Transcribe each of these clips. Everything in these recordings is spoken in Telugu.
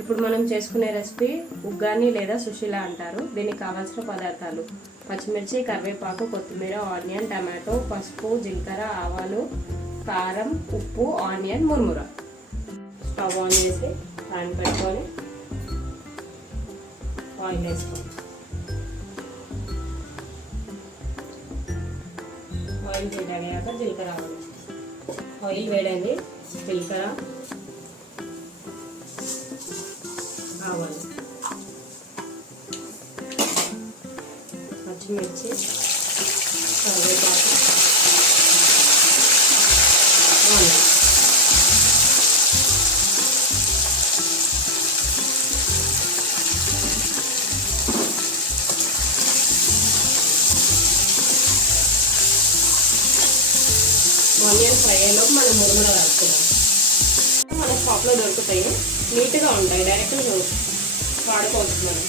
ఇప్పుడు మనం చేసుకునే రెసిపీ ఉగ్గాని లేదా సుశీల అంటారు. దీనికి కావాల్సిన పదార్థాలు: పచ్చిమిర్చి, కరివేపాకు, కొత్తిమీర, ఆనియన్, టమాటో, పసుపు, జీలకర్ర, ఆవాలు, కారం, ఉప్పు, ఆనియన్, మురుముర. స్టవ్ ఆన్ చేసి ప్యాన్ పెట్టుకొని ఆయిల్ వేసుకోండి. ఆయిల్ వేడయ్యాక జీలకర్ర ఆవాలు. ఆయిల్ వేడండి. జీలకర్ర, ఆవాలు, పచ్చిమిర్చి, కరివేపాకు, ఆనియన్. ఆనియన్ ఫ్రై అయ్యేలోపు మనం మురుముర కలుపుకున్నాం. మన షాప్లో దొరుకుతాయి, నీట్గా ఉంటాయి, డైరెక్ట్గా వాడుకోవచ్చు మనం.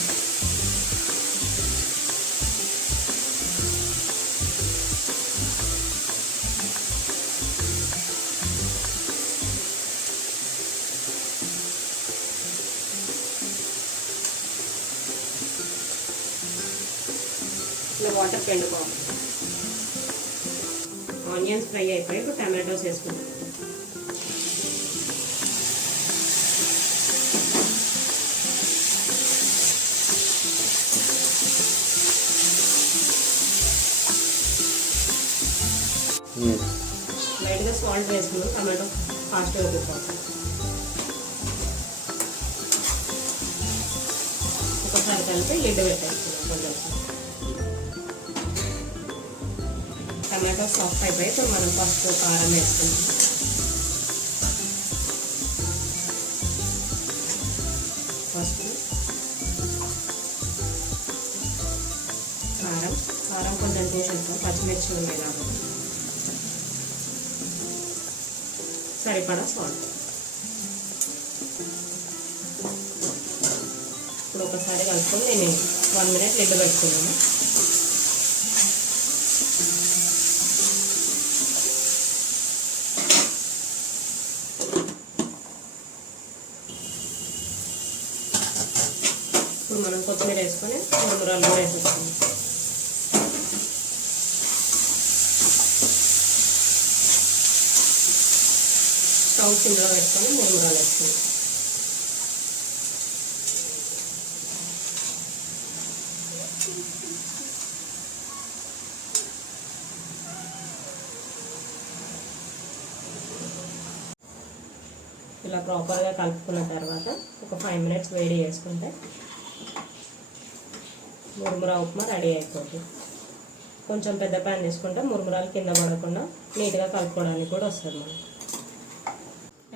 ఇలా వాటర్ పెండుకోవాలి. ఆనియన్స్ ఫ్రై అయిపోయి ఇప్పుడు టమాటోస్ వేసుకుంటాం. లైట్గా సాల్ట్ వేసుకున్నాం. టమాటో ఫాస్ట్గా కుక్ అవుతుంది. ఒకసారి కలిపి లిడ్ పెట్టేసుకున్నాం. కొంచెం టమాటో సాఫ్ట్ అయిపోయి ఇప్పుడు మనం పసుపు, కారం వేసుకున్నాం. పసుపు, కారం కారం కొంచెం చూసేస్తాం, పచ్చిమిర్చి ఉంది కాబట్టి. సరిపడా సాల్ట్. ఇప్పుడు ఒకసారి కలుపుకొని నేను 1 మినిట్ లిడ్ పెట్టుకున్నాను. ఇప్పుడు మనం కొత్తిమీర వేసుకొని మురుమురాలు కూడా వేసేస్తాము. స్టవ్ సిమ్లో పెట్టుకొని మురుమురాలు వేసుకుంటాం. ఇలా ప్రాపర్గా కలుపుకున్న తర్వాత ఒక 5 మినిట్స్ వేడి చేసుకుంటే మురుమురా ఉప్మా రెడీ అయిపోతుంది. కొంచెం పెద్ద ప్యాన్ తీసుకుంటే మురుమురాలు కింద పడకుండా నీట్గా కలుపుకోవడానికి కూడా వస్తుంది. మనం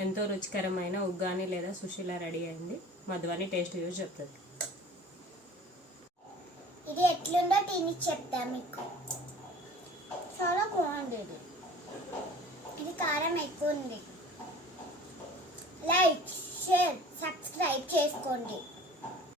ఎంతో రుచికరమైన ఉగ్గాని లేదా సుశీల రెడీ అయింది. మధువాని టేస్ట్ చూసి చెప్తుంది. ఇది ఎట్లుందో తిని చెప్తా మీకు. చాలా బాగుంది. ఇది కారం ఎక్కువ ఉంది. లైక్, షేర్, సబ్స్క్రైబ్ చేసుకోండి.